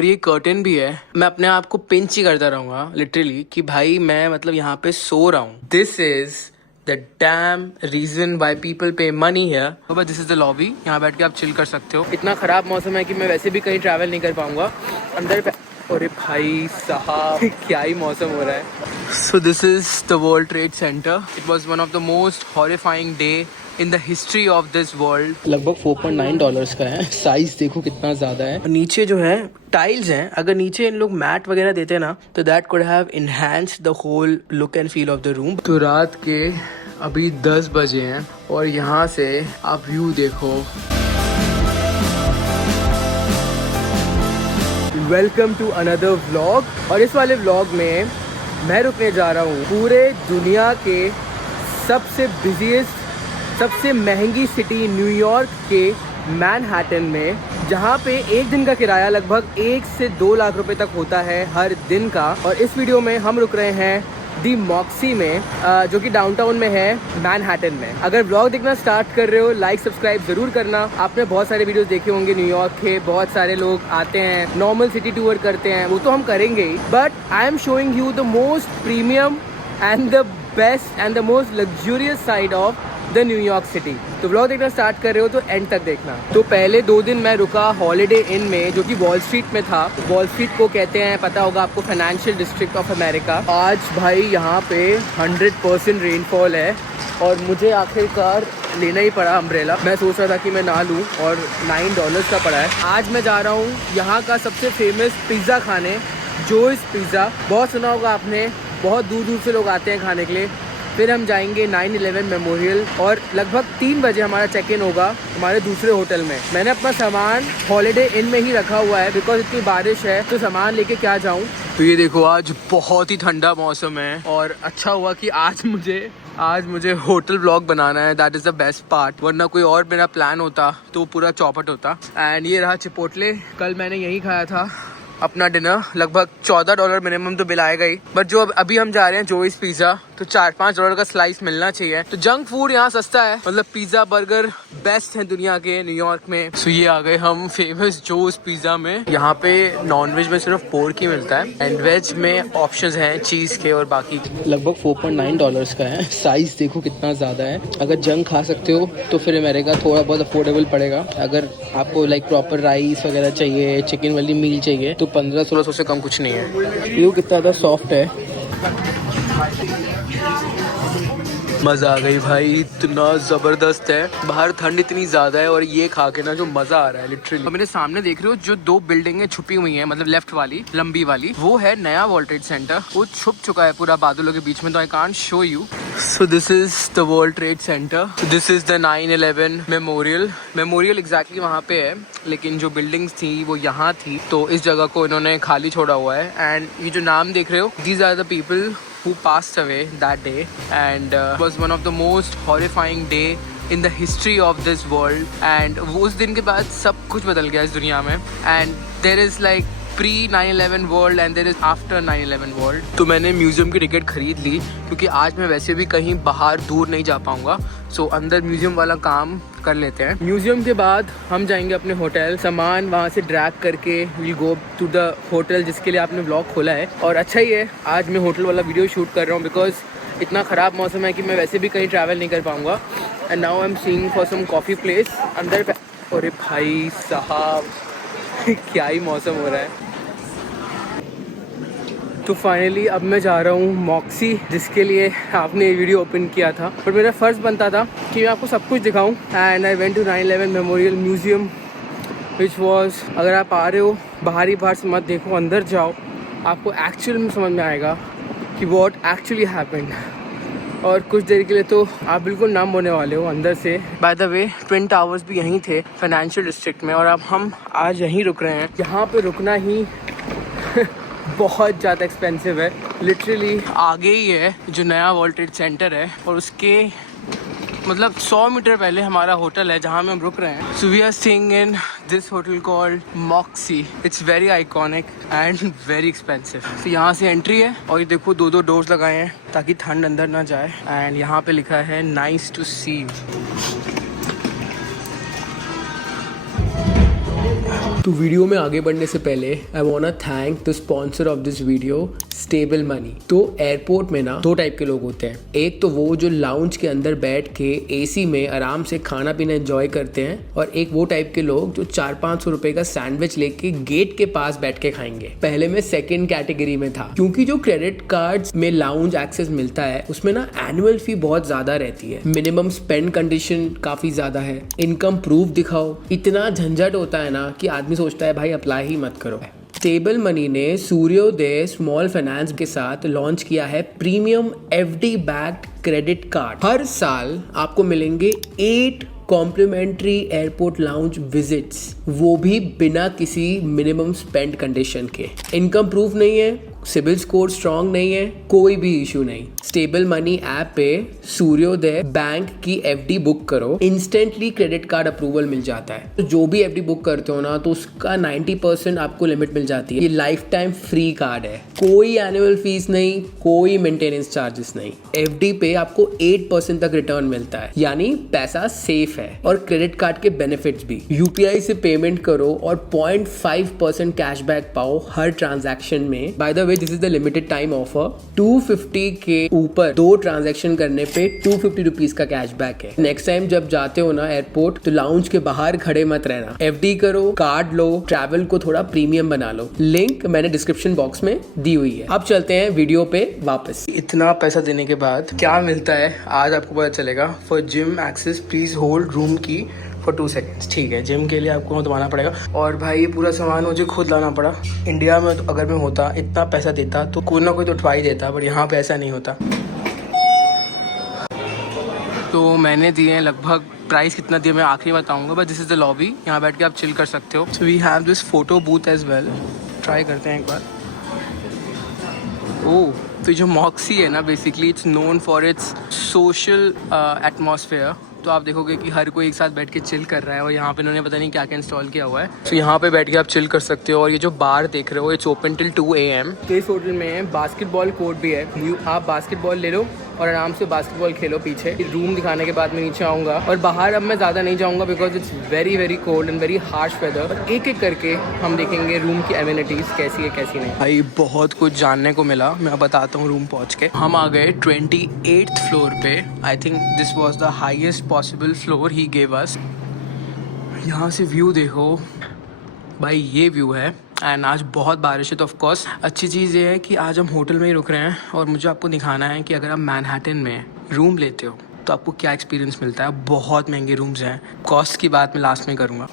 और ये कर्टन भी है। मैं अपने आप को पिंच ही करता रहूंगा लिटरली कि भाई मैं मतलब यहाँ पे सो रहा हूँ। This is the damn reason why people pay money है। But this is the lobby, यहाँ बैठ के आप चिल कर सकते हो। इतना खराब मौसम है कि मैं वैसे भी कहीं ट्रैवल नहीं कर पाऊंगा अंदर। अरे भाई साहब क्या ही मौसम हो रहा है। सो this is the world trade centre. It was one of the most horrifying day in the history of this world. लगभग $4.9 का है। साइज देखो कितना ज्यादा है। नीचे जो है टाइल्स हैं। अगर नीचे इन लोग मैट वगैरह देते ना तो that could have enhanced the whole look and feel of the room. तो रात के अभी 10 बजे हैं और यहाँ से आप व्यू देखो। Welcome to another vlog. और इस वाले व्लॉग में मैं रुकने जा रहा हूँ पूरे दुनिया के सबसे बिजीएस्ट, सबसे महंगी सिटी न्यूयॉर्क के मैनहट्टन में, जहाँ पे एक दिन का किराया लगभग 1 से 2 लाख रुपए तक होता है हर दिन का। और इस वीडियो में हम रुक रहे हैं दी मॉक्सी में, जो कि डाउनटाउन में है मैनहट्टन में। अगर व्लॉग देखना स्टार्ट कर रहे हो लाइक सब्सक्राइब जरूर करना। आपने बहुत सारे वीडियोस देखे होंगे न्यूयॉर्क के, बहुत सारे लोग आते हैं नॉर्मल सिटी टूर करते हैं, वो तो हम करेंगे ही, but I am showing you the most premium and the best and the most luxurious side of the New York city. तो व्लॉग देखना स्टार्ट कर रहे हो तो एंड तक देखना। तो पहले 2 दिन मैं रुका हॉलिडे इन में, जो कि वॉल स्ट्रीट में था। वॉल स्ट्रीट को कहते हैं, पता होगा आपको, फाइनेंशियल डिस्ट्रिक्ट ऑफ अमेरिका। आज भाई यहाँ पे 100% रेनफॉल है और मुझे आखिरकार लेना ही पड़ा अम्ब्रेला। मैं सोच रहा था कि मैं ना लूँ और $9 का पड़ा है। आज मैं जा रहा हूँ यहाँ का सबसे फेमस पिज़्ज़ा खाने, जोइस पिज़्ज़ा। बहुत सुना होगा आपने, बहुत दूर दूर से लोग आते हैं खाने के लिए। फिर हम जाएंगे 9/11 मेमोरियल और लगभग 3 बजे हमारा चेक इन होगा हमारे दूसरे होटल में। मैंने अपना सामान हॉलिडे इन में ही रखा हुआ है बिकॉज इतनी बारिश है तो सामान लेके क्या जाऊं। तो ये देखो आज बहुत ही ठंडा मौसम है और अच्छा हुआ कि आज मुझे होटल व्लॉग बनाना है। That is the best part, वरना कोई और मेरा प्लान होता तो पूरा चौपट होता। एंड ये रहा चिपोटले। कल मैंने यहीं खाया था अपना डिनर। लगभग $14 मिनिमम तो बिल आएगा ही। बट जो अभी हम जा रहे हैं जोइस पिज़्ज़ा, तो $4-5 का स्लाइस मिलना चाहिए। तो जंक फूड यहाँ सस्ता है, मतलब पिज़्ज़ा बर्गर बेस्ट है दुनिया के न्यूयॉर्क में। सो ये आ गए हम फेमस जोइस पिज़्ज़ा में। यहाँ पे नॉनवेज में सिर्फ पोर्क ही मिलता है एंड वेज में ऑप्शंस हैं चीज़ के और बाकी। लगभग $4.9 का है। साइज देखो कितना ज़्यादा है। अगर जंक खा सकते हो तो फिर अमेरिका थोड़ा बहुत अफोर्डेबल पड़ेगा। अगर आपको लाइक प्रॉपर राइस वगैरह चाहिए, चिकन वाली मील चाहिए, तो 1500-1600 से कम कुछ नहीं है। ये कितना ज़्यादा सॉफ्ट है। मज़ा आ गई भाई, इतना ज़बरदस्त है। बाहर ठंड इतनी ज़्यादा है और ये खा के ना जो मज़ा आ रहा है लिटरली। तो मेरे सामने देख रहे हो जो 2 बिल्डिंगें छुपी हुई हैं, मतलब लेफ्ट वाली लंबी वाली, वो है नया वर्ल्ड ट्रेड सेंटर। वो छुप चुका है पूरा बादलों के बीच में, तो I can't show you. So this is the world trade centre. This is the 9/11 memorial exactly वहाँ पे है, लेकिन जो बिल्डिंग्स थी वो यहाँ थी, तो इस जगह को इन्होंने खाली छोड़ा हुआ है। एंड ये जो नाम देख रहे हो, these are the people who passed away that day and was one of the most horrifying day in the history of this world. And वो उस दिन के बाद सब कुछ बदल गया इस दुनिया में। and there is like pre 9/11 world and there is after 9/11 world। तो मैंने म्यूजियम की टिकट खरीद ली क्योंकि आज मैं वैसे भी कहीं बाहर दूर नहीं जा पाऊंगा। सो अंदर म्यूजियम वाला काम कर लेते हैं। म्यूजियम के बाद हम जाएंगे अपने होटल। सामान वहाँ से ड्रैग करके we go to the hotel जिसके लिए आपने व्लॉग खोला है। और अच्छा ही है आज मैं होटल वाला वीडियो शूट कर रहा हूँ बिकॉज इतना ख़राब मौसम है कि मैं वैसे भी कहीं ट्रैवल नहीं कर पाऊँगा। And now I am seeing for some coffee place अंदर। अरे भाई साहब क्या ही मौसम हो रहा है। तो फाइनली अब मैं जा रहा हूँ मॉक्सी, जिसके लिए आपने ये वीडियो ओपन किया था। पर मेरा फ़र्ज़ बनता था कि मैं आपको सब कुछ दिखाऊं। And I went to 9/11 memorial museum which was, अगर आप आ रहे हो बाहरी बाहर से मत देखो, अंदर जाओ, आपको एक्चुअल में समझ में आएगा कि वॉट एक्चुअली हैपेंड। और कुछ देर के लिए तो आप बिल्कुल नाम होने वाले हो अंदर से। By the way twin towers भी यहीं थे फाइनेंशियल डिस्ट्रिक्ट में, और अब हम आज यहीं रुक रहे हैं। यहाँ पे रुकना ही बहुत ज़्यादा एक्सपेंसिव है। लिटरली आगे ही है जो नया वर्ल्ड ट्रेड सेंटर है और उसके मतलब 100 मीटर पहले हमारा होटल है जहाँ में हम रुक रहे हैं। So we are staying in this hotel called Moxy. It's very iconic and very expensive. तो यहाँ से एंट्री है और ये देखो 2 डोर्स लगाए हैं ताकि ठंड अंदर ना जाए। एंड यहाँ पे लिखा है नाइस टू सी। तो तो वीडियो में आगे बढ़ने से पहले I want thank the sponsor of this video, stable money. तो एयरपोर्ट में ना दो टाइप के लोग होते हैं। एक तो वो जो लाउंज के अंदर बैठ के एसी में आराम से खाना पीना एंजॉय करते हैं, और एक वो टाइप के लोग जो 400-500 रुपए का सैंडविच लेके गेट के पास बैठ के खाएंगे। पहले मैं सेकंड कैटेगरी में था, क्योंकि जो क्रेडिट कार्ड्स में लाउंज एक्सेस मिलता है उसमें ना एनुअल फी बहुत ज्यादा रहती है, मिनिमम स्पेंड कंडीशन काफी ज्यादा है, इनकम प्रूफ दिखाओ, इतना झंझट होता है ना कि आदमी सोचता है भाई अप्लाई ही मत करो। स्टेबल मनी ने सूर्योदय स्मॉल फाइनेंस के साथ लॉन्च किया है premium FD backed credit card. हर साल आपको मिलेंगे 8 कॉम्प्लीमेंट्री एयरपोर्ट लाउंज विजिट्स, वो भी बिना किसी मिनिमम स्पेंड कंडीशन के। इनकम प्रूफ नहीं है, सिबिल स्कोर स्ट्रांग नहीं है, कोई भी इशू नहीं। स्टेबल मनी ऐप पे सूर्योदय बैंक की एफडी बुक करो, इंस्टेंटली क्रेडिट कार्ड अप्रूवल मिल जाता है। तो जो भी एफडी बुक करते हो ना तो उसका 90% आपको लिमिट मिल जाती है। ये लाइफ टाइम फ्री कार्ड है, कोई एनुअल फीस नहीं, कोई मेंटेनेंस चार्जेस नहीं। एफडी पे आपको 8% तक रिटर्न मिलता है, यानी पैसा सेफ है। और क्रेडिट कार्ड के बेनिफिट्स भी, यूपीआई से पेमेंट करो और 0.5% कैशबैक पाओ हर ट्रांजैक्शन में। By the way this is the limited time offer. 250 के ऊपर 2 ट्रांजैक्शन करने पे 250 रुपीज का कैशबैक है। नेक्स्ट टाइम जब जाते हो ना एयरपोर्ट तो लाउंज के बाहर खड़े मत रहना, एफडी करो, कार्ड लो, ट्रैवल को थोड़ा प्रीमियम बना लो। लिंक मैंने डिस्क्रिप्शन बॉक्स में दी हुई है। अब चलते हैं वीडियो पे वापस। इतना पैसा देने के बाद क्या मिलता है आज आपको पता चलेगा। For gym access please hold room की फॉर 2 सेकेंड्स। ठीक है, जिम के लिए आपको दबाना पड़ेगा। और भाई ये पूरा सामान मुझे खुद लाना पड़ा। इंडिया में तो अगर मैं होता, इतना पैसा देता तो कोई ना कोई तो उठवा ही देता, बट यहाँ पे ऐसा नहीं होता। तो मैंने दिए हैं लगभग, प्राइस कितना दिया मैं आखिरी बताऊंगा, but this is the lobby, यहाँ बैठ के आप चिल कर सकते हो। So we have this photo booth as well, try करते हैं एक बार। ओह, तो जो मॉक्सी है ना, basically it's known for its social atmosphere. तो आप देखोगे कि हर कोई एक साथ बैठ के चिल कर रहा है, और यहाँ पे इन्होंने पता नहीं क्या क्या इंस्टॉल किया हुआ है। तो यहाँ पे बैठ के आप चिल कर सकते हो। और ये जो बार देख रहे हो इट्स ओपन टिल 2 AM। तो इस होटल में बास्केटबॉल कोर्ट भी है, आप बास्केटबॉल ले लो और आराम से बास्केटबॉल खेलो पीछे। रूम दिखाने के बाद मैं नीचे आऊँगा, और बाहर अब मैं ज़्यादा नहीं जाऊँगा because it's very very cold and very harsh weather. एक एक करके हम देखेंगे रूम की एमिनिटीज़ कैसी है कैसी नहीं। भाई बहुत कुछ जानने को मिला, मैं बताता हूँ रूम पहुँच के। हम आ गए 28th फ्लोर पे। I think this was the highest possible floor he gave us. यहाँ से व्यू देखो भाई, ये व्यू है। एंड आज बहुत बारिश है, तो ऑफकोर्स अच्छी चीज़ ये है कि आज हम होटल में ही रुक रहे हैं, और मुझे आपको दिखाना है कि अगर आप मैनहट्टन में रूम लेते हो तो आपको क्या एक्सपीरियंस मिलता है। बहुत महंगे रूम्स हैं, कॉस्ट की बात मैं लास्ट में करूँगा।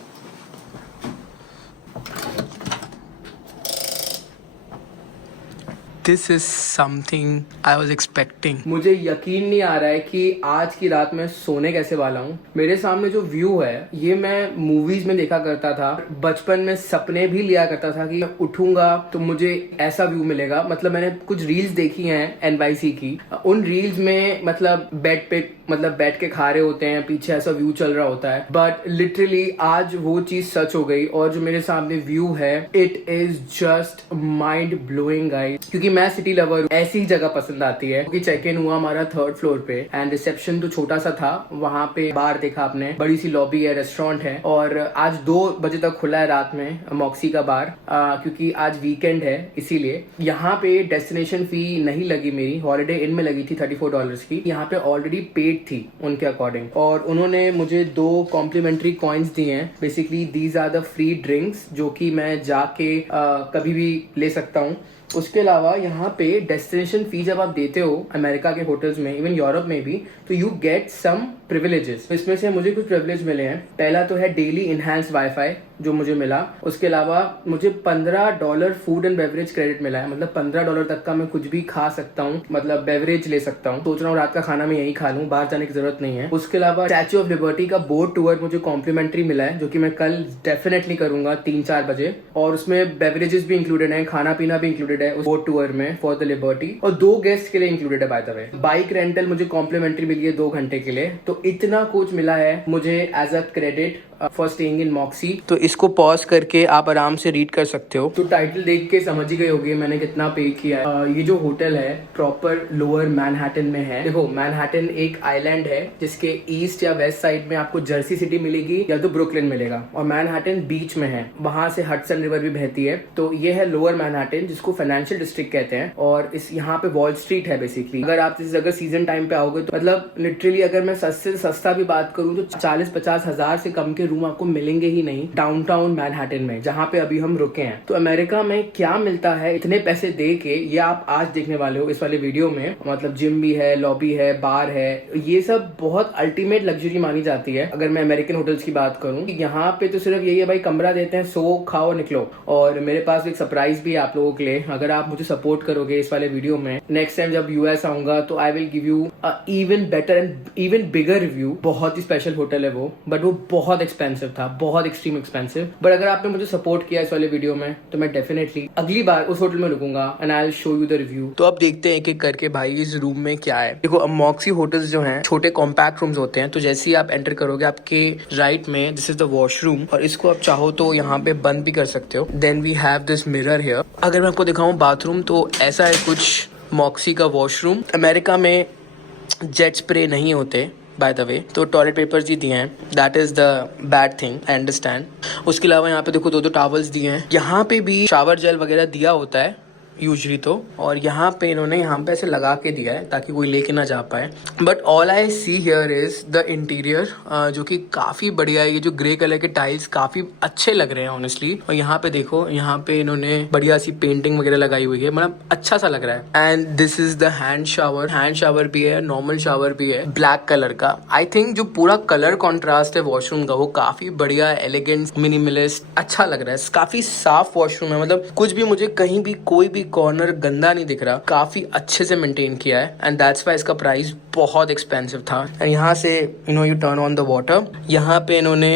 This is something I was expecting. मुझे यकीन नहीं आ रहा है कि आज की रात मैं सोने कैसे वाला हूँ। मेरे सामने जो व्यू है ये मैं मूवीज में देखा करता था, बचपन में सपने भी लिया करता था कि मैं उठूंगा तो मुझे ऐसा व्यू मिलेगा। मतलब मैंने कुछ रील्स देखी हैं NYC की, उन रील्स में मतलब बेड पे बैठ के खा रहे होते हैं, पीछे ऐसा व्यू चल रहा होता है। बट लिटरली आज वो चीज सच हो गई, और जो मेरे सामने व्यू है it is just mind blowing guys. क्योंकि मैं सिटी लवर हूँ, ऐसी जगह पसंद आती है। क्योंकि चेक इन हुआ हमारा 3rd फ्लोर पे, एंड रिसेप्शन तो छोटा सा था, वहां पे बार देखा आपने, बड़ी सी लॉबी है, रेस्टोरेंट है। और आज 2 बजे तक खुला है रात में मॉक्सी का बार, क्योंकि आज वीकेंड है इसीलिए। यहाँ पे डेस्टिनेशन फी नहीं लगी मेरी, हॉलिडे इन में लगी थी $34 की। यहाँ पे ऑलरेडी पेड थी उनके अकॉर्डिंग, और उन्होंने मुझे 2 कॉम्प्लीमेंट्री कॉइन्स दिए हैं। Basically these are the free drinks जो कि मैं जाके कभी भी ले सकता हूँ। उसके अलावा यहाँ पे डेस्टिनेशन फी जब आप देते हो अमेरिका के होटल्स में, इवन यूरोप में भी, तो यू गेट सम प्रिविलेजेस। इसमें से मुझे कुछ प्रिविलेज मिले हैं। पहला तो है डेली इनहैंस्ड वाईफाई जो मुझे मिला। उसके अलावा मुझे $15 फूड एंड बेवरेज क्रेडिट मिला है, मतलब $15 तक का मैं कुछ भी खा सकता हूँ, मतलब बेवरेज ले सकता हूँ। सोच रहा हूँ रात का खाना मैं यही खा लूँ, बाहर जाने की जरूरत नहीं है। उसके अलावा स्टैच्यू ऑफ लिबर्टी का बोट टूर मुझे कॉम्प्लीमेंट्री मिला है, जो कि मैं कल डेफिनेटली करूंगा 3-4 बजे। और उसमें बेवरेजेस भी इंक्लूडेड है, खाना पीना भी इंक्लूडेड है उस बोट टूर में फॉर द लिबर्टी, और 2 गेस्ट के लिए इंक्लूडेड है by the way. Bike rental मुझे कॉम्प्लीमेंट्री मिली है 2 घंटे के लिए। तो इतना कुछ मिला है मुझे as a credit for staying in Moxy. तो इसको पॉज करके आप आराम से रीड कर सकते हो। तो टाइटल देख के समझ ही गए होगे मैंने कितना पे किया है। ये जो होटल है प्रॉपर लोअर मैनहट्टन में है। देखो मैनहट्टन एक आइलैंड है जिसके ईस्ट या वेस्ट साइड में आपको जर्सी सिटी मिलेगी या तो ब्रुकलिन मिलेगा, और मैनहट्टन बीच में है, वहां से हडसन रिवर भी बहती है। तो ये है लोअर मैनहट्टन जिसको फाइनेंशियल डिस्ट्रिक्ट कहते हैं, और इस यहाँ पे वॉल स्ट्रीट है बेसिकली। अगर आप अगर सीजन टाइम पे आओगे तो मतलब लिटरली अगर मैं सस्ते से सस्ता भी बात करूँ तो 40-50 हजार से कम के रूम आपको मिलेंगे ही नहीं डाउनटाउन मैनहट्टन में, जहाँ पे अभी हम रुके हैं। तो अमेरिका में क्या मिलता है इतने पैसे दे के, ये आप आज देखने वाले हो इस वाले वीडियो में। मतलब जिम भी है, लॉबी है, बार है, ये सब बहुत अल्टीमेट लग्जरी मानी जाती है अगर मैं अमेरिकन होटल्स की बात करूँ। यहाँ पे तो सिर्फ यही है भाई, कमरा देते हैं, सो खाओ निकलो। और मेरे पास एक सरप्राइज भी है आप लोगों के लिए। अगर आप मुझे सपोर्ट करोगे इस वाले वीडियो में, नेक्स्ट टाइम जब यूएस आऊंगा तो I will give you even better and even bigger review. बहुत ही स्पेशल होटल है वो, बट वो बहुत एक्सपेंसिव था, बहुत एक्सट्रीम एक्सपेंसिव। बट अगर आपने मुझे सपोर्ट किया इस वाले वीडियो में तो मैं डेफिनेटली अगली बार उस होटल में रुकूंगा and I will show you the review. तो अब देखते हैं एक एक करके भाई इस रूम में क्या है। देखो अब मॉक्सी होटल्स जो हैं छोटे कॉम्पैक्ट रूम्स होते हैं, तो जैसे ही आप एंटर करोगे आपके राइट में दिस इज द वॉशरूम, और इसको आप चाहो तो यहाँ पे बंद भी कर सकते हो। Then we have this mirror here. अगर मैं आपको दिखाऊं बाथरूम तो ऐसा है कुछ मॉक्सी का वॉशरूम। अमेरिका में जेट स्प्रे नहीं होते बाय द वे, तो टॉयलेट पेपर्स ही दिए हैं, that is the bad thing, I understand. उसके अलावा यहाँ पे देखो 2-2 टॉवल्स दिए हैं। यहाँ पे भी शावर जेल वगैरह दिया होता है यूजली तो, और यहाँ पे इन्होंने यहाँ पे ऐसे लगा के दिया है ताकि कोई लेके ना जा पाए। But all I see here is the interior, जो कि काफी बढ़िया है। ये जो ग्रे कलर के टाइल्स काफी अच्छे लग रहे हैं ऑनेस्टली। और यहाँ पे देखो, यहाँ पे इन्होंने बढ़िया सी पेंटिंग वगैरह लगाई हुई है, मतलब अच्छा सा लग रहा है। And this is the hand shower भी है, नॉर्मल शावर भी है, ब्लैक कलर का। आई थिंक जो पूरा कलर कॉन्ट्रास्ट है वॉशरूम का वो काफी बढ़िया, एलिगेंट, मिनिमलिस्ट, अच्छा लग रहा है। काफी साफ वॉशरूम है, मतलब कुछ भी मुझे कहीं भी कोई भी कॉर्नर गंदा नहीं दिख रहा, काफी अच्छे से मेंटेन किया है। एंड दैट्स व्हाई इसका प्राइस बहुत एक्सपेंसिव था। एंड यहाँ से you turn on the water, यहाँ पे इन्होंने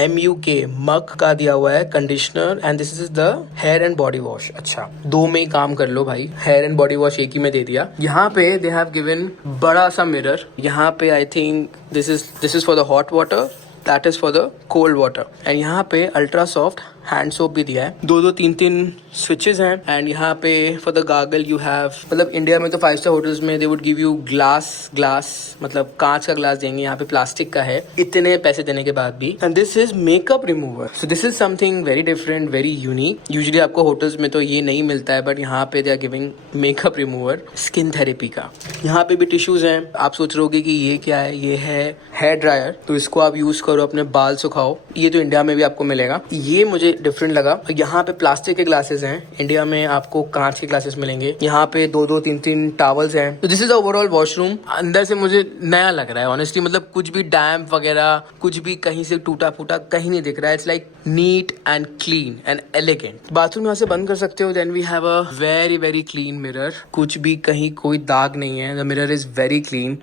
MUK मक का दिया हुआ है conditioner, and this is the hair and body wash. अच्छा, 2 में ही काम कर लो भाई, हेयर एंड बॉडी वॉश एक ही में दे दिया। यहाँ पे दे हैव गिवन बड़ा सा मिरर। यहाँ पे I think this is for the hot water, that is for the cold water. And यहाँ पे अल्ट्रा सॉफ्ट हैंड सोप भी दिया है। 2-2, 3-3 स्विचेस हैं। एंड यहाँ पे for the Gaggal you have, मतलब इंडिया में तो 5 स्टार होटल्स में they would give you glass, मतलब कांच का ग्लास देंगे, यहाँ पे प्लास्टिक का है, इतने पैसे देने के बाद भी। And this is makeup remover, so this is something very different, very unique. Usually आपको होटल्स में तो ये नहीं मिलता है, बट यहाँ पे they are giving makeup remover skin therapy का। यहाँ पे भी टिश्यूज हैं। आप सोच रहे होगे कि ये क्या है, ये है हेयर ड्रायर, तो इसको आप यूज करो, अपने बाल सुखाओ। ये तो इंडिया में भी आपको मिलेगा, ये मुझे डिफरेंट लगा। यहाँ पे प्लास्टिक के ग्लासेस हैं, इंडिया में आपको कांच के ग्लासेस मिलेंगे। यहाँ पे 2-2, 3-3 टॉवल्स हैं। तो this is the overall washroom. अंदर से मुझे नया लग रहा है ऑनेस्टली, मतलब कुछ भी डैम्प वगैरह, कुछ भी कहीं से टूटा फूटा कहीं नहीं दिख रहा है। It's like neat and clean and elegant. Bathroom यहाँ से बंद कर सकते हो। Then we have a very very clean mirror, कुछ भी कहीं कोई दाग नहीं है, the mirror is very clean.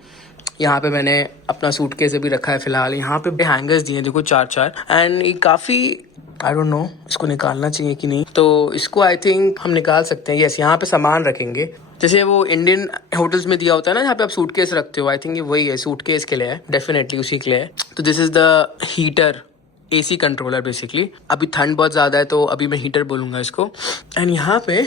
यहाँ पे मैंने अपना सूटकेस भी रखा है फिलहाल। यहाँ पे हैंगर्स दिए देखो 4-4, एंड ये काफी, आई डोंट नो इसको निकालना चाहिए कि नहीं, तो इसको आई थिंक हम निकाल सकते हैं। यस, यहाँ पे सामान रखेंगे, जैसे वो इंडियन होटल्स में दिया होता है ना, यहाँ पे आप सूटकेस रखते हो। आई थिंक ये वही है, सूटकेस के लिए है, डेफिनेटली उसी के लिए है। तो this is the heater, AC controller basically. अभी ठंड बहुत ज्यादा है तो अभी मैं हीटर बोलूंगा इसको। एंड यहाँ पे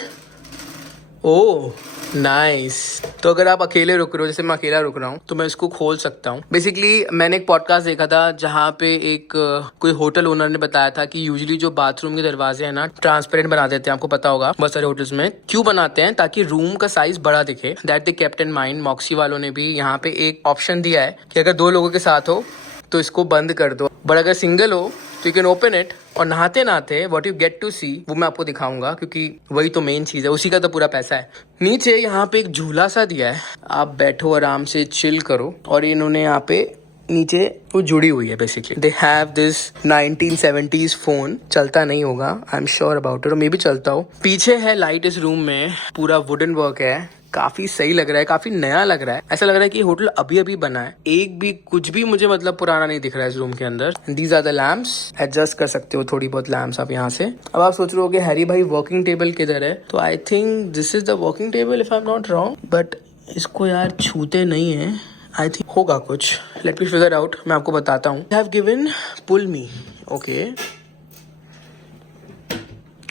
ओह नाइस। तो अगर आप अकेले रुक रहे हो, जैसे मैं अकेला रुक रहा हूँ, तो मैं इसको खोल सकता हूँ। बेसिकली मैंने एक पॉडकास्ट देखा था जहाँ पे एक कोई होटल ओनर ने बताया था कि यूजुअली जो बाथरूम के दरवाजे हैं ना, ट्रांसपेरेंट बना देते हैं। आपको पता होगा बहुत सारे होटल्स में क्यों बनाते हैं, ताकि रूम का साइज बड़ा दिखे। That they kept in mind. Moxie वालों ने भी यहाँ पे एक ऑप्शन दिया है कि अगर 2 लोगों के साथ हो तो इसको बंद कर दो, बट अगर सिंगल हो तो यू कैन ओपन इट। और नहाते नहाते व्हाट यू गेट टू सी वो मैं आपको दिखाऊंगा, क्योंकि वही तो मेन चीज है, उसी का तो पूरा पैसा है। नीचे यहाँ पे एक झूला सा दिया है, आप बैठो आराम से चिल करो। और इन्होंने यहाँ पे नीचे वो जुड़ी हुई है basically. They have this 1970s phone, चलता नहीं होगा, I am sure about it, और मे भी चलता हो। पीछे है लाइट, इस रूम में पूरा वुडन वर्क है, काफी सही लग रहा है, काफी नया लग रहा है। ऐसा लग रहा है कि होटल अभी अभी बना है, एक भी कुछ भी मुझे मतलब पुराना नहीं दिख रहा है इस रूम के अंदर। These are the lamps, adjust कर सकते हो थोड़ी बहुत लैम्प्स आप यहाँ से। अब आप सोच रहे हो कि हैरी भाई वर्किंग टेबल किधर है, तो I think this is the working table if I am not wrong, but इसको यार छूते नहीं है, आई थिंक होगा कुछ, लेट मी फिगर आउट, मैं आपको बताता हूँ। Have given pull me, okay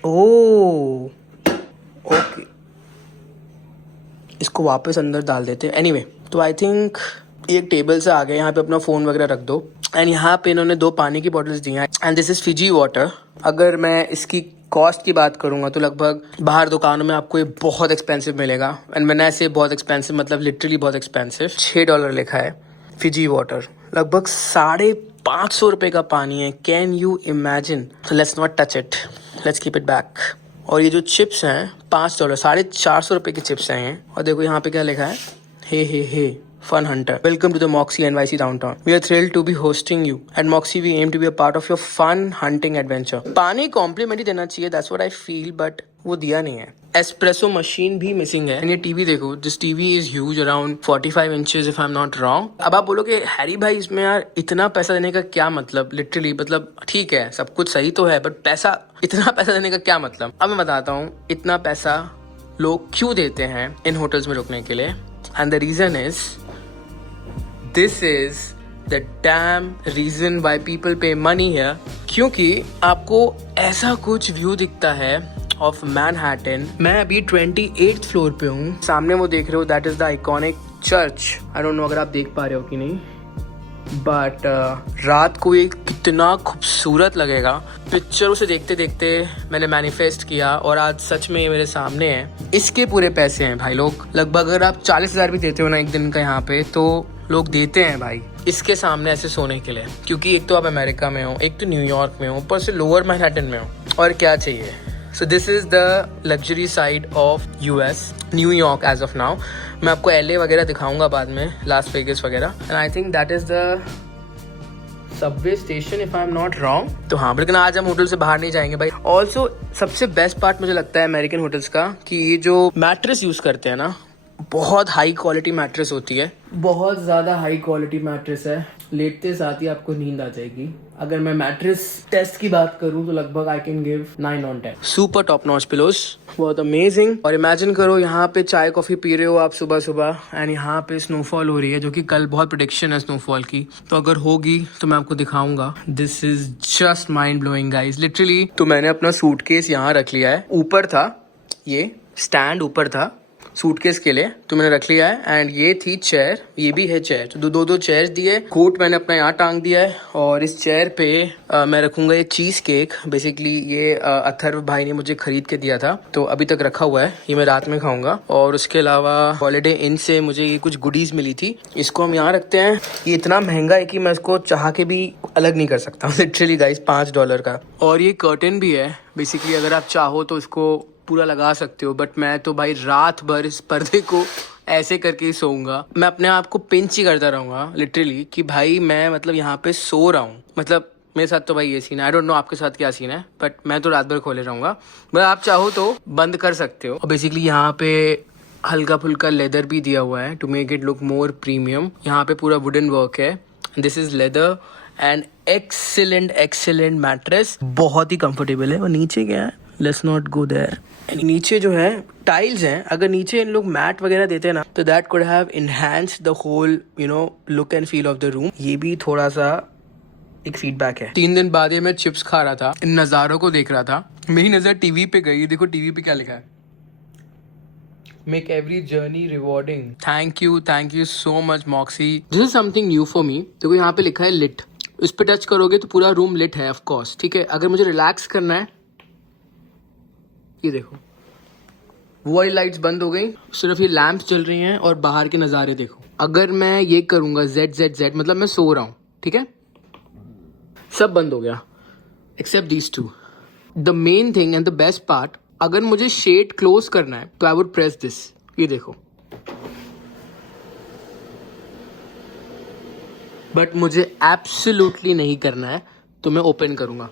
oh okay, इसको वापस अंदर डाल देते हैं। एनीवे, तो आई थिंक एक टेबल से आ गए, यहाँ पे अपना फ़ोन वगैरह रख दो। एंड यहाँ पे इन्होंने 2 पानी की बॉटल्स दी हैं and this is Fiji water. अगर मैं इसकी कॉस्ट की बात करूँगा तो लगभग बाहर दुकानों में आपको ये बहुत एक्सपेंसिव मिलेगा। एंड मैंने ऐसे बहुत एक्सपेंसिव मतलब लिटरली बहुत एक्सपेंसिव, $6 लिखा है फिजी वाटर। लगभग 550 रुपये का पानी है। Can you imagine? Let's not touch it, let's keep it back. और ये जो चिप्स हैं $5, $450 रुपये की चिप्स हैं ये। और देखो यहाँ पे क्या लिखा है, हे Fun Hunter. Welcome to the Moxie NYC downtown. We are thrilled to be hosting you. At Moxie, we aim to be a part of your fun hunting adventure. पानी कॉम्प्लीमेंट ही देना चाहिए, that's what I feel, but वो दिया नहीं है। Espresso machine भी missing है। ये टीवी देखो, this TV is huge, around 45 inches if I am not wrong. अब आप बोलोगे हैरी भाई इसमें यार इतना पैसा देने का क्या मतलब? लिटरली मतलब ठीक है, सब कुछ सही तो है, बट पैसा, इतना पैसा देने का क्या मतलब? अब मैं बताता हूँ इतना पैसा लोग क्यों देते हैं इन होटल्स में रुकने के लिए। And the reason is, this is the damn reason why people pay money here. क्योंकि आपको ऐसा कुछ व्यू दिखता है ऑफ मैनहट्टन। मैं अभी 28th फ्लोर पे हूँ। सामने वो देख रहे हो, that is the iconic church. I don't know अगर आप देख पा रहे हो कि नहीं, बट रात को ये कितना खूबसूरत लगेगा। पिक्चरों से देखते देखते मैंने मैनिफेस्ट किया और आज सच में ये मेरे सामने है। इसके पूरे पैसे हैं भाई लोग, लगभग अगर आप 40,000 भी देते हो ना एक दिन का यहाँ पे, तो लोग देते हैं भाई इसके सामने ऐसे सोने के लिए। क्योंकि एक तो आप अमेरिका में हो, एक तो न्यूयॉर्क में हो, ऊपर से लोअर मैनहट्टन में हो, और क्या चाहिए। So this is the luxury side of US, New York as of now. मैं आपको LA वगैरह दिखाऊंगा बाद में, लास वेगस वगैरह। And I think that is the subway station if I am not wrong. तो हाँ, लेकिन आज हम होटल से बाहर नहीं जाएंगे भाई। ऑल्सो सबसे बेस्ट पार्ट मुझे लगता है अमेरिकन होटल्स का कि ये जो मैट्रेस यूज करते हैं ना, बहुत हाई क्वालिटी मैट्रेस होती है, बहुत ज़्यादा हाई क्वालिटी मैट्रेस है। लेटते साथ ही आपको नींद आ जाएगी। अगर मैं मैट्रेस टेस्ट की बात करूं तो लगभग I can give 9 on 10। Super top notch pillows, बहुत अमेजिंग। और इमेजिन करो यहाँ पे चाय कॉफी पी रहे हो आप सुबह सुबह, एंड यहाँ पे स्नोफॉल हो रही है, जो कि कल बहुत प्रेडिक्शन है स्नोफॉल की, तो अगर होगी तो मैं आपको दिखाऊंगा। This is just mind blowing guys, literally. तो मैंने अपना सूटकेस यहाँ रख लिया है, ऊपर था ये स्टैंड, ऊपर था सूटकेस के लिए, तो मैंने रख लिया है। एंड ये थी चेयर, ये भी है चेयर, तो दो चेयर दिए। कोट मैंने अपना यहाँ टांग दिया है, और इस चेयर पे मैं रखूंगा ये चीज केक। बेसिकली ये अथर्व भाई ने मुझे खरीद के दिया था, तो अभी तक रखा हुआ है, ये मैं रात में खाऊंगा। और उसके अलावा हॉलीडे इन से मुझे ये कुछ गुडीज मिली थी, इसको हम यहाँ रखते हैं। ये इतना महंगा है कि मैं इसको चाह के भी अलग नहीं कर सकता लिटरली गाइस, $5 का। और ये कर्टन भी है, बेसिकली अगर आप चाहो तो इसको पूरा लगा सकते हो, बट मैं तो भाई रात भर इस पर्दे को ऐसे करके ही सोऊंगा। मैं अपने आप को पिंच ही करता रहूंगा लिटरली कि भाई मैं मतलब यहाँ पे सो रहा हूँ। मतलब मेरे साथ तो भाई ये सीन है, आई डोंट नो आपके साथ क्या सीन है, बट मैं तो रात भर खोले रहूंगा। बट आप चाहो तो बंद कर सकते हो। और बेसिकली यहाँ पे हल्का फुल्का लेदर भी दिया हुआ है to make it look more premium. यहाँ पे पूरा वुडन वर्क है, this is leather and excellent mattress, बहुत ही कंफर्टेबल है। और नीचे क्या है, लेट्स नॉट गो देयर। नीचे जो है टाइल्स हैं, अगर नीचे इन लोग मैट वगैरह देते हैं ना, तो that could have enhanced the whole look and feel of the room. ये भी थोड़ा सा एक फीडबैक है। 3 दिन बाद ये मैं चिप्स खा रहा था, इन नज़ारों को देख रहा था, मेरी नज़र टीवी पे गई। देखो टीवी पे क्या लिखा है, make every journey rewarding. Thank you so much Moxie, this is something new for me. देखो यहाँ पे लिखा है लिट, इस पे टच करोगे तो पूरा रूम लिट है, ऑफ कोर्स, ठीक है। अगर मुझे रिलैक्स करना है, ये देखो वो वाली लाइट्स बंद हो गई, सिर्फ ये लैंप्स जल रही हैं, और बाहर के नज़ारे देखो। अगर मैं ये करूँगा Z मतलब मैं सो रहा हूँ, ठीक है, सब बंद हो गया except these two. The main thing and the best part, अगर मुझे शेड क्लोज करना है तो आई वुड प्रेस दिस, ये देखो। बट मुझे एब्सोल्युटली नहीं करना है, तो मैं ओपन करूँगा।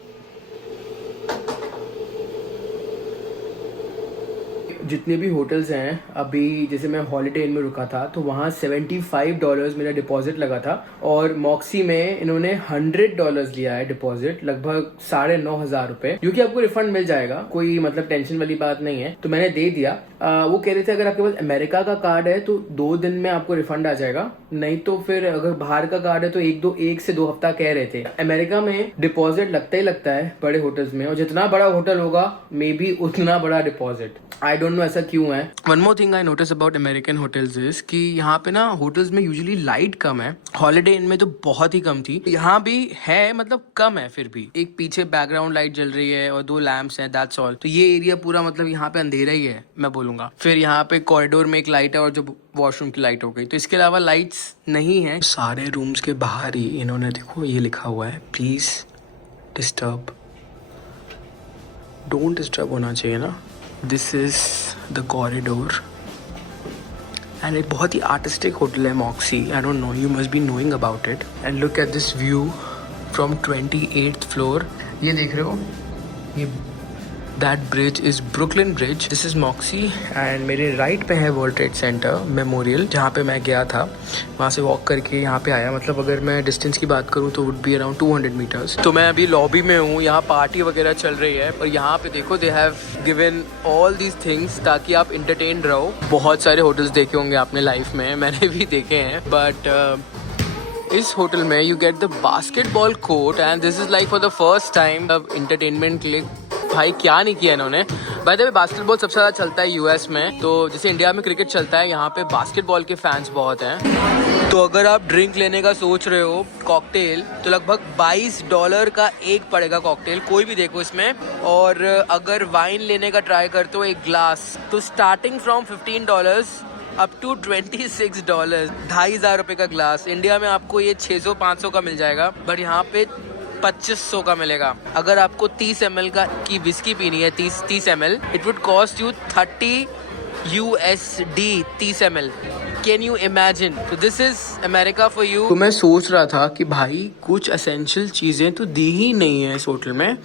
जितने भी होटल्स हैं, अभी जैसे मैं हॉलीडे इन में रुका था तो वहाँ $75 मेरा डिपॉजिट लगा था, और मॉक्सी में इन्होंने $100 लिया है डिपॉजिट, लगभग 9,500 रुपए, जो कि आपको रिफंड मिल जाएगा, कोई मतलब टेंशन वाली बात नहीं है। तो मैंने दे दिया। वो कह रहे थे अगर आपके पास अमेरिका का कार्ड है तो 2 दिन में आपको रिफंड आ जाएगा, नहीं तो फिर अगर बाहर का कार्ड है तो 1 से 2 हफ्ता कह रहे थे। अमेरिका में डिपॉजिट लगता ही लगता है बड़े होटल्स में, और जितना बड़ा होटल होगा मे बी उतना बड़ा डिपॉजिट। आई डोंट नो ऐसा क्यों है। One more thing I notice about American hotels is कि यहाँ पे ना होटल्स में यूजुअली लाइट कम है। हॉलीडे इन में तो बहुत ही कम थी, यहाँ भी है, मतलब कम है, फिर भी एक पीछे बैकग्राउंड लाइट जल रही है और 2 लैंप्स हैं, दैट्स ऑल। तो ये एरिया पूरा मतलब यहाँ पे अंधेरा ही है मैं बोलूंगा। फिर यहाँ पे कॉरिडोर में एक लाइट है और जो वॉशरूम की लाइट हो गई, तो इसके अलावा लाइट्स नहीं है। सारे रूम्स के बाहर ही इन्होंने देखो ये लिखा हुआ है, प्लीज डिस्टर्ब, डोंट डिस्टर्ब होना चाहिए ना। This is the corridor and एक बहुत ही आर्टिस्टिक होटल है Moxie. I don't know, you must be knowing about it. And look at this view from 28th floor. ये देख रहे हो, ये that bridge is Brooklyn bridge. This is Moxie and मेरे right पे है वर्ल्ड ट्रेड सेंटर मेमोरियल, जहाँ पे मैं गया था। वहाँ से वॉक करके यहाँ पे आया, मतलब अगर मैं डिस्टेंस की बात करूँ तो वुड बी अराउंड 200 मीटर्स। तो मैं अभी लॉबी में हूँ, यहाँ पार्टी वगैरह चल रही है, और यहाँ पे देखो they have given all these things ताकि आप इंटरटेन रहो। बहुत सारे होटल्स देखे होंगे आपने लाइफ में, मैंने भी देखे हैं, बट इस होटल में you get the basketball court and this is like for the first time अब इंटरटेनमेंट के लिए। भाई क्या नहीं किया इन्होंने। बाय द वे बास्केटबॉल सबसे ज़्यादा चलता है यूएस में, तो जैसे इंडिया में क्रिकेट चलता है, यहाँ पे बास्केटबॉल के फैंस बहुत हैं। तो अगर आप ड्रिंक लेने का सोच रहे हो कॉकटेल, तो लगभग $22 का एक पड़ेगा कॉकटेल, कोई भी देखो इसमें। और अगर वाइन लेने का ट्राई करते हो एक ग्लास, तो स्टार्टिंग फ्रॉम $15 अप टू $26, $2,500 रुपये का ग्लास। इंडिया में आपको ये 600-500 का मिल जाएगा, बट यहाँ पे 2500 का मिलेगा। अगर आपको 30 ml की विस्की पीनी है, 30 ml, it would cost you $30 30 ml। Can you imagine? तो this is America for you. तो मैं सोच रहा था कि भाई कुछ एसेंशियल चीज़ें तो दी ही नहीं है इस होटल में,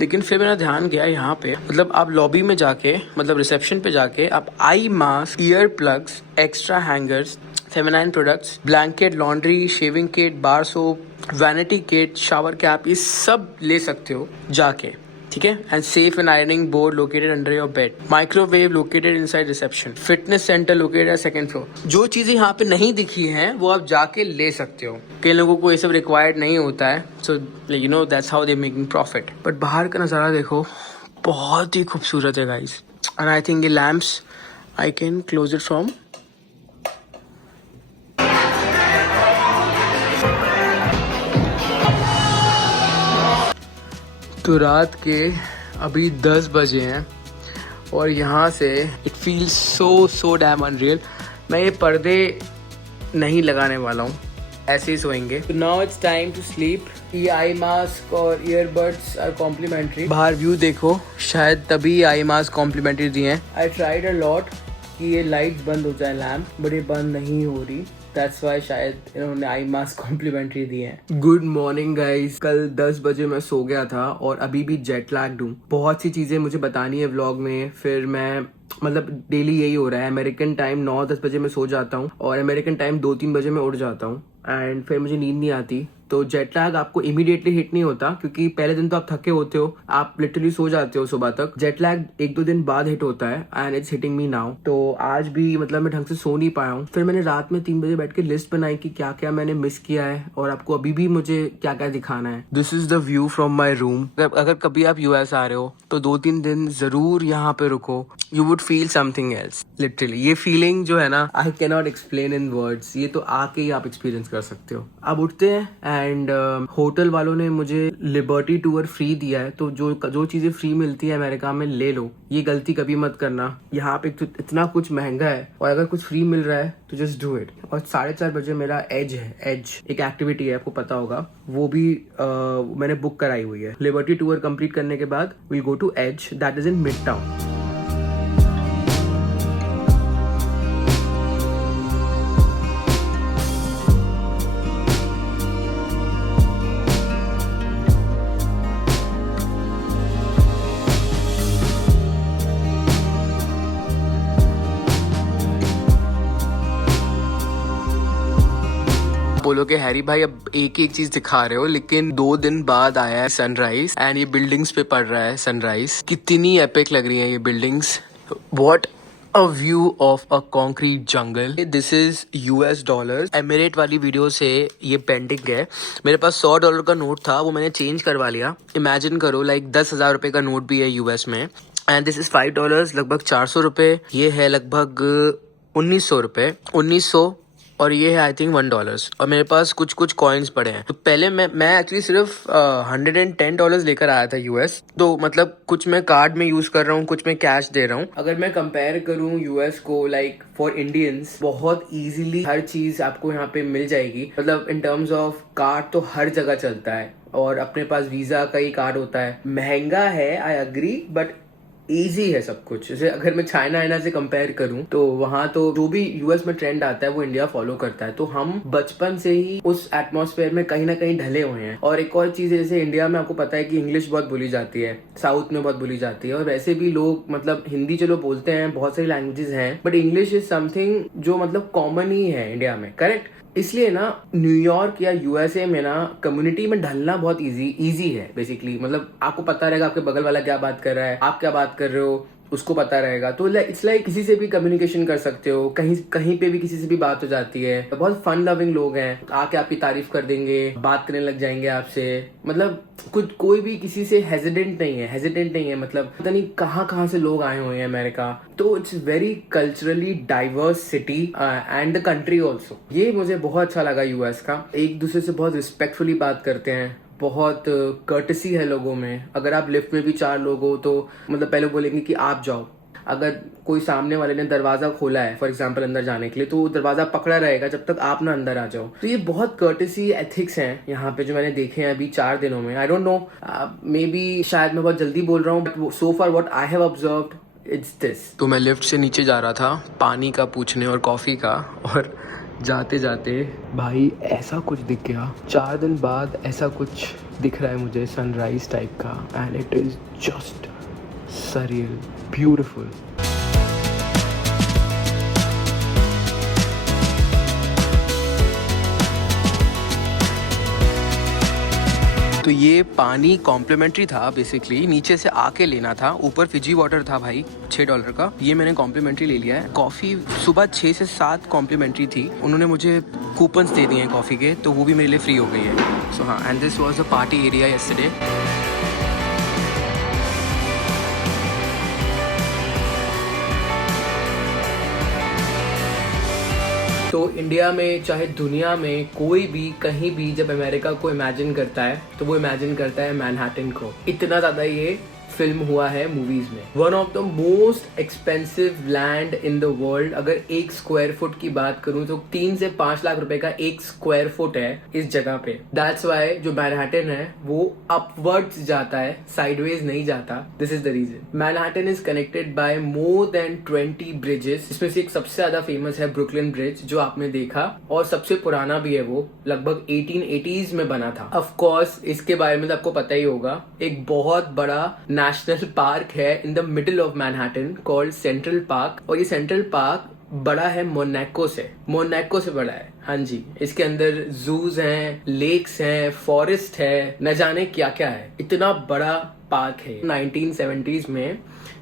लेकिन फिर मेरा ध्यान गया यहाँ पे, मतलब आप लॉबी में जाके, मतलब रिसेप्शन पे जाके आप eye mask, ear plugs, extra hangers, feminine products, blanket, laundry, shaving kit, bar soap, vanity kit, shower cap, ये सब ले सकते हो जाके, ठीक है। And safe and ironing board located under your bed, microwave located inside reception, fitness center located at 2nd floor. जो चीजें यहाँ पे नहीं दिखी हैं वो आप जाके ले सकते हो। कई लोगों को ये सब रिक्वायर्ड नहीं होता है, so you know that's how they making profit. But बाहर का नज़ारा देखो, बहुत ही खूबसूरत है गाइस। एंड आई थिंक ये lamps I can close it from. तो रात के अभी 10 बजे हैं और यहाँ से it feels so damn unreal. मैं ये पर्दे नहीं लगाने वाला हूँ, ऐसे ही सोएंगे। तो now it's time to sleep. ये आई मास्क और ईयरबड्स आर कॉम्प्लीमेंट्री। बाहर व्यू देखो, शायद तभी आई मास्क कॉम्प्लीमेंट्री दिए हैं। आई ट्राइड अ लॉट कि ये लाइट्स बंद हो जाए लैम्प, बट ये बंद नहीं हो रही। दैट्स वाई शायद इन्होंने आई मास्क कॉम्प्लीमेंट्री दिए हैं। Good morning guys. कल 10 बजे मैं सो गया था और अभी भी जेट लैग्ड हूँ। बहुत सी चीजें मुझे बतानी है व्लॉग में, फिर मैं मतलब डेली यही हो रहा है। अमेरिकन टाइम 9-10 बजे मैं सो जाता हूँ और अमेरिकन टाइम 2-3 बजे मैं उठ जाता हूँ एंड फिर मुझे नींद नहीं आती। तो जेट लैग आपको इमीडिएटली हिट नहीं होता क्योंकि पहले दिन तो आप थके होते हो, आप लिटरली सो जाते हो सुबह तक। जेट लैग 1-2 दिन बाद हिट होता है and it's hitting me now. तो आज भी मतलब मैं ढंग से सो नहीं पाया हूँ। फिर मैंने रात में 3 बजे बैठ के लिस्ट बनाई कि क्या क्या मैंने मिस किया है और आपको अभी भी मुझे क्या क्या दिखाना है। This is the view from my room. अगर कभी आप यूएस आ रहे हो तो 2-3 दिन जरूर यहाँ पे रुको। You would feel something else literally. ये फीलिंग जो है ना, I can not explain in words. ये तो आके ही आप एक्सपीरियंस कर सकते हो। अब उठते हैं एंड होटल वालों ने मुझे लिबर्टी टूर फ्री दिया है, तो जो चीजें फ्री मिलती है अमेरिका में ले लो। ये गलती कभी मत करना। यहाँ पे तो इतना कुछ महंगा है और अगर कुछ फ्री मिल रहा है तो जस्ट डू इट। और 4:30 बजे मेरा एज है, एज एक एक्टिविटी है, आपको पता होगा, वो भी मैंने बुक कराई हुई है। लिबर्टी टूर कंप्लीट करने के बाद will go to Edge, that is in midtown. बोलोगे हैरी भाई अब एक एक चीज दिखा रहे हो, लेकिन 2 दिन बाद आया है सनराइज एंड ये बिल्डिंग्स पे पड़ रहा है सनराइज। कितनी एपिक लग रही है ये buildings. What a view of a concrete jungle. This is US dollar. Emirate वाली वीडियो से ये पेंडिंग है। मेरे पास $100 का नोट था, वो मैंने चेंज करवा लिया। इमेजिन करो लाइक 10,000 रुपए का नोट भी है US में। एंड दिस इज $5, लगभग 400 रुपए। ये है लगभग 1900 रुपए, 1900। और ये है आई थिंक $1। और मेरे पास कुछ कुछ कॉइन्स पड़े हैं। तो पहले मैं एक्चुअली सिर्फ $110 लेकर आया था US। तो मतलब कुछ मैं कार्ड में यूज कर रहा हूँ, कुछ मैं कैश दे रहा हूँ। अगर मैं कंपेयर करूँ US को लाइक फॉर इंडियंस, बहुत इजीली हर चीज आपको यहाँ पे मिल जाएगी। मतलब इन टर्म्स ऑफ कार्ड तो हर जगह चलता है और अपने पास वीजा का ही कार्ड होता है। महंगा है, आई अग्री, बट इजी है सब कुछ। जैसे अगर मैं चाइना से कंपेयर करूं तो वहां तो जो भी US में ट्रेंड आता है वो इंडिया फॉलो करता है। तो हम बचपन से ही उस एटमॉस्फेयर में कहीं ना कहीं ढले हुए हैं। और एक और चीज है, जैसे इंडिया में आपको पता है कि इंग्लिश बहुत बोली जाती है, साउथ में बहुत बोली जाती है, और वैसे भी लोग मतलब हिंदी चलो बोलते हैं, बहुत सारी लैंग्वेजेस हैं, बट इंग्लिश इज समथिंग जो मतलब कॉमन ही है इंडिया में, करेक्ट। इसलिए ना न्यूयॉर्क या USA में ना कम्युनिटी में ढलना बहुत इजी है बेसिकली। मतलब आपको पता रहेगा आपके बगल वाला क्या बात कर रहा है, आप क्या बात कर रहे हो, उसको पता रहेगा। तो इट्स लाइक किसी से भी कम्युनिकेशन कर सकते हो, कहीं कहीं पे भी किसी से भी बात हो जाती है। बहुत फन लविंग लोग हैं, आके आपकी तारीफ कर देंगे, बात करने लग जाएंगे आपसे। मतलब कोई भी किसी से हेजिडेंट नहीं है। मतलब पता नहीं कहाँ से लोग आए हुए हैं अमेरिका। तो it's very culturally diverse city and the country also. ये मुझे बहुत अच्छा लगा US का। एक दूसरे से बहुत रिस्पेक्टफुली बात करते हैं, बहुत कर्टसी है लोगों में। अगर आप लिफ्ट में भी 4 लोग हो तो मतलब पहले बोलेंगे कि आप जाओ। अगर कोई सामने वाले ने दरवाजा खोला है फॉर एग्जांपल अंदर जाने के लिए, तो वो दरवाजा पकड़ा रहेगा जब तक आप ना अंदर आ जाओ। तो ये बहुत कर्टसी एथिक्स हैं यहाँ पे जो मैंने देखे हैं अभी 4 दिनों में। I don't know, may be शायद मैं बहुत जल्दी बोल रहा हूँ, but so far what I have observed it's this. तो मैं लिफ्ट से नीचे जा रहा था पानी का पूछने और कॉफी का, और जाते जाते भाई ऐसा कुछ दिख गया। 4 दिन बाद ऐसा कुछ दिख रहा है मुझे सनराइज टाइप का, and it is just surreal beautiful. तो ये पानी कॉम्प्लीमेंट्री था बेसिकली, नीचे से आके लेना था। ऊपर फिजी वाटर था भाई $6 का, ये मैंने कॉम्प्लीमेंट्री ले लिया है। कॉफ़ी सुबह 6 से 7 कॉम्प्लीमेंट्री थी। उन्होंने मुझे कूपन्स दे दिए हैं कॉफ़ी के, तो वो भी मेरे लिए फ्री हो गई है। सो हाँ, and this was a party area yesterday. तो इंडिया में चाहे दुनिया में कोई भी कहीं भी जब अमेरिका को इमेजिन करता है तो वो इमेजिन करता है मैनहट्टन को। इतना ज्यादा ये फिल्म हुआ है मूवीज में। One of the most expensive land in the world. अगर 1 स्क्वायर फुट की बात करूं तो 3 से 5 लाख रुपए का 1 स्क्वायर फुट है इस जगह पे। दैट्स वाई जो मैनहट्टन है वो अपवर्ड्स जाता है, साइडवेज नहीं जाता। This is the reason. Manhattan is connected by more than 20 bridges. इसमें से एक सबसे ज्यादा फेमस है ब्रुकलिन ब्रिज, जो आपने देखा, और सबसे पुराना भी है। वो लगभग 1880s में बना था। ऑफ कोर्स इसके बारे में तो आपको पता ही होगा। एक बहुत बड़ा नेशनल पार्क है in the middle of Manhattan called central park, और ये सेंट्रल पार्क बड़ा है मोनाको से बड़ा है। हाँ जी, इसके अंदर जूज हैं, लेक्स हैं, फॉरेस्ट है, न जाने क्या क्या है। इतना बड़ा पार्क है। 1970s में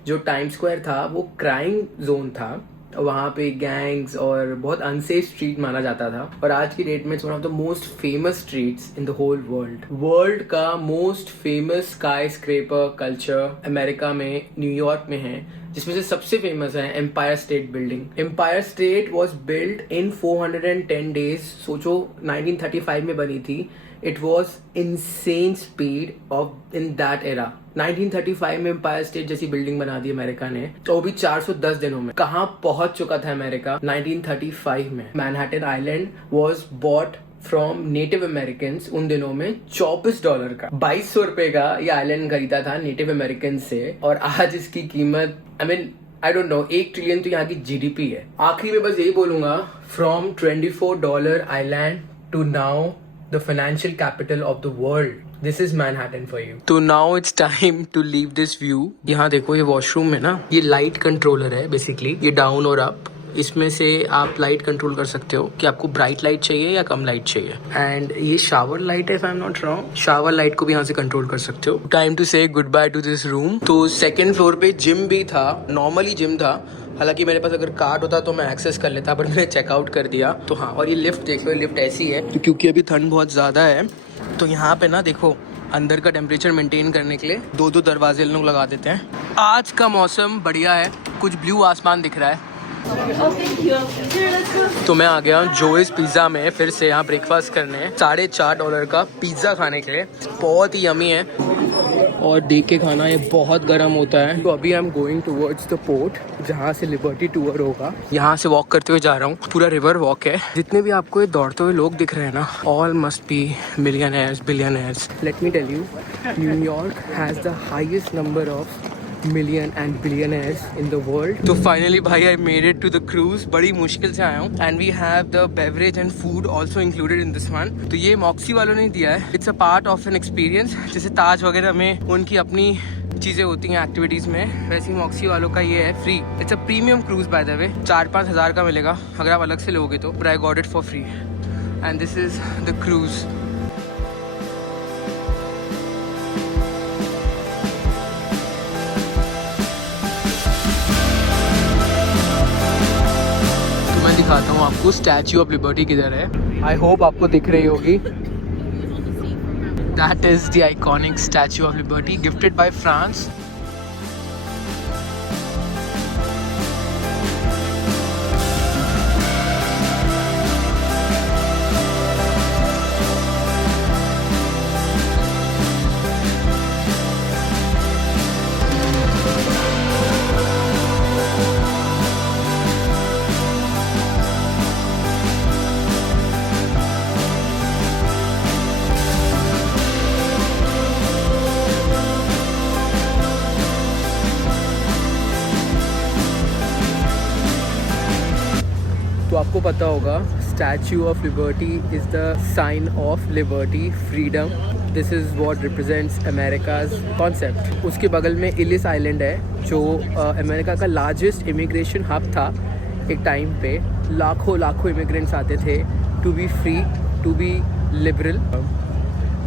जो टाइम स्क्वायर था वो क्राइम जोन था। वहाँ पे गैंग्स और बहुत अनसेफ स्ट्रीट माना जाता था, और आज की डेट में it's one of the most famous streets in the whole world का most famous sky scraper culture America में न्यूयॉर्क में है, जिसमें से सबसे फेमस है Empire State building. Empire State was build in 410 days. सोचो 1935 में बनी थी। It was insane speed of in that era। 1935 में एम्पायर स्टेट जैसी बिल्डिंग बना दी अमेरिका ने, तो वो भी 410 दिनों में। कहाँ पहुंच चुका था अमेरिका 1935 में। Manhattan island was bought from native American उन दिनों में $24 का, 2200 रुपए का ये आइलैंड खरीदा था नेटिव अमेरिकन से, और आज इसकी कीमत आई डोंट नो, 1 ट्रिलियन तो यहाँ की GDP है। आखिरी में बस यही बोलूंगा, from $24 island to now the financial capital of the world. This is Manhattan for you. तो now it's time to leave this view. यहाँ देखो ये वॉशरूम में ना, ये लाइट कंट्रोलर है बेसिकली। ये डाउन और अप इसमें से आप लाइट कंट्रोल कर सकते हो कि आपको ब्राइट लाइट चाहिए या कम लाइट चाहिए। एंड ये शावर लाइट है, if I am not wrong. Shower light को भी यहाँ से कंट्रोल कर सकते हो। टाइम टू से good by two this room. तो सेकंड फ्लोर पे जिम भी था, नॉर्मली जिम था। हालांकि मेरे पास अगर कार्ड होता तो मैं एक्सेस कर लेता, बट मैंने चेकआउट कर दिया। तो हाँ, और ये लिफ्ट देख लो, लिफ्ट ऐसी है तो क्योंकि अभी ठंड बहुत ज़्यादा है तो यहाँ पे ना देखो अंदर का टेम्परेचर मेंटेन करने के लिए 2-2 दरवाजे लोग लगा देते हैं। आज का मौसम बढ़िया है, कुछ ब्लू आसमान दिख रहा है। तो मैं आ गया जोइस पिज़्ज़ा में फिर से यहाँ ब्रेकफास्ट करने। $4.5 का पिज़्ज़ा खाने के लिए, बहुत ही यमी है और देख के खाना, ये बहुत गर्म होता है। तो अभी I am going towards the port, जहाँ से लिबर्टी टूर होगा। यहाँ से वॉक करते हुए जा रहा हूँ, पूरा रिवर वॉक है। जितने भी आपको ये दौड़ते हुए लोग दिख रहे हैं ना, all must be millionaires, billionaires. Let me tell you, New York has the highest number of million and billionaires in the world. तो फाइनली भाई I made it to the cruise. बड़ी मुश्किल से आया हूँ and we have the beverage and food also included in this one. तो ये Moxy वालों ने दिया है, it's a part of an experience. जैसे ताज वगैरह में उनकी अपनी चीज़ें होती हैं एक्टिविटीज़ में, वैसे ही मॉक्सी वालों का ये है free. It's a premium cruise by the way. 4-5 हज़ार का मिलेगा अगर आप अलग से लोगे तो, but I got it for free and this is the cruise. दिखाता हूँ आपको स्टैच्यू ऑफ लिबर्टी किधर है। आई होप आपको दिख रही होगी। That is the iconic Statue of Liberty gifted by France. तो आपको पता होगा Statue of Liberty is the sign of liberty, freedom. This is what represents America's concept. उसके बगल में इलिस आइलैंड है जो अमेरिका का लार्जेस्ट इमिग्रेशन हब था एक टाइम पे। लाखों इमिग्रेंट्स आते थे to be free, to be liberal.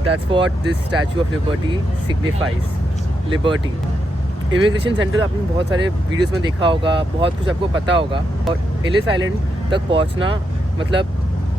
That's what this Statue of Liberty signifies, liberty. Immigration center आपने बहुत सारे वीडियोस में देखा होगा, बहुत कुछ आपको पता होगा। और एलिस आइलैंड तक पहुंचना मतलब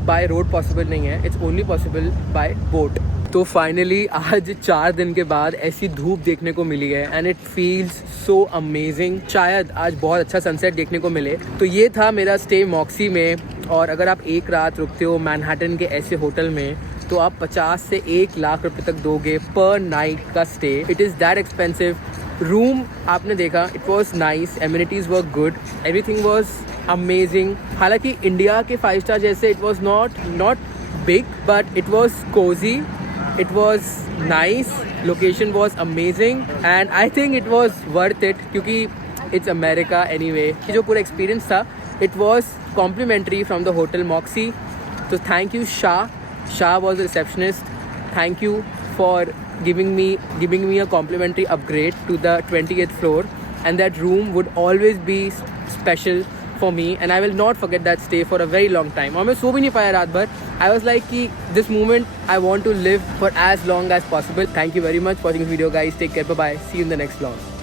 बाय रोड पॉसिबल नहीं है, it's only possible by boat. तो फाइनली आज 4 दिन के बाद ऐसी धूप देखने को मिली है and it feels so amazing. शायद आज बहुत अच्छा सनसेट देखने को मिले। तो ये था मेरा स्टे मॉक्सी में। और अगर आप एक रात रुकते हो मैनहट्टन के ऐसे होटल में तो आप 50 से 1 लाख रुपए तक दोगे पर नाइट का stay. It is that expensive. Room आपने देखा, it was nice, amenities were good, everything was amazing. हालांकि इंडिया के 5 स्टार जैसे it was not big, but it was cozy, it was nice, location was amazing and I think it was worth it क्योंकि it's America anyway. जो पूरा experience था it was complimentary from the hotel Moxy. तो thank you Shah was the receptionist. Thank you for giving me a complimentary upgrade to the 20th floor, and that room would always be special for me and I will not forget that stay for a very long time. और मैं सो भी नहीं पाया रात भर। I was like कि this moment I want to live for as long as possible. Thank you very much for watching this video guys. Take care, bye bye, see you in the next vlog.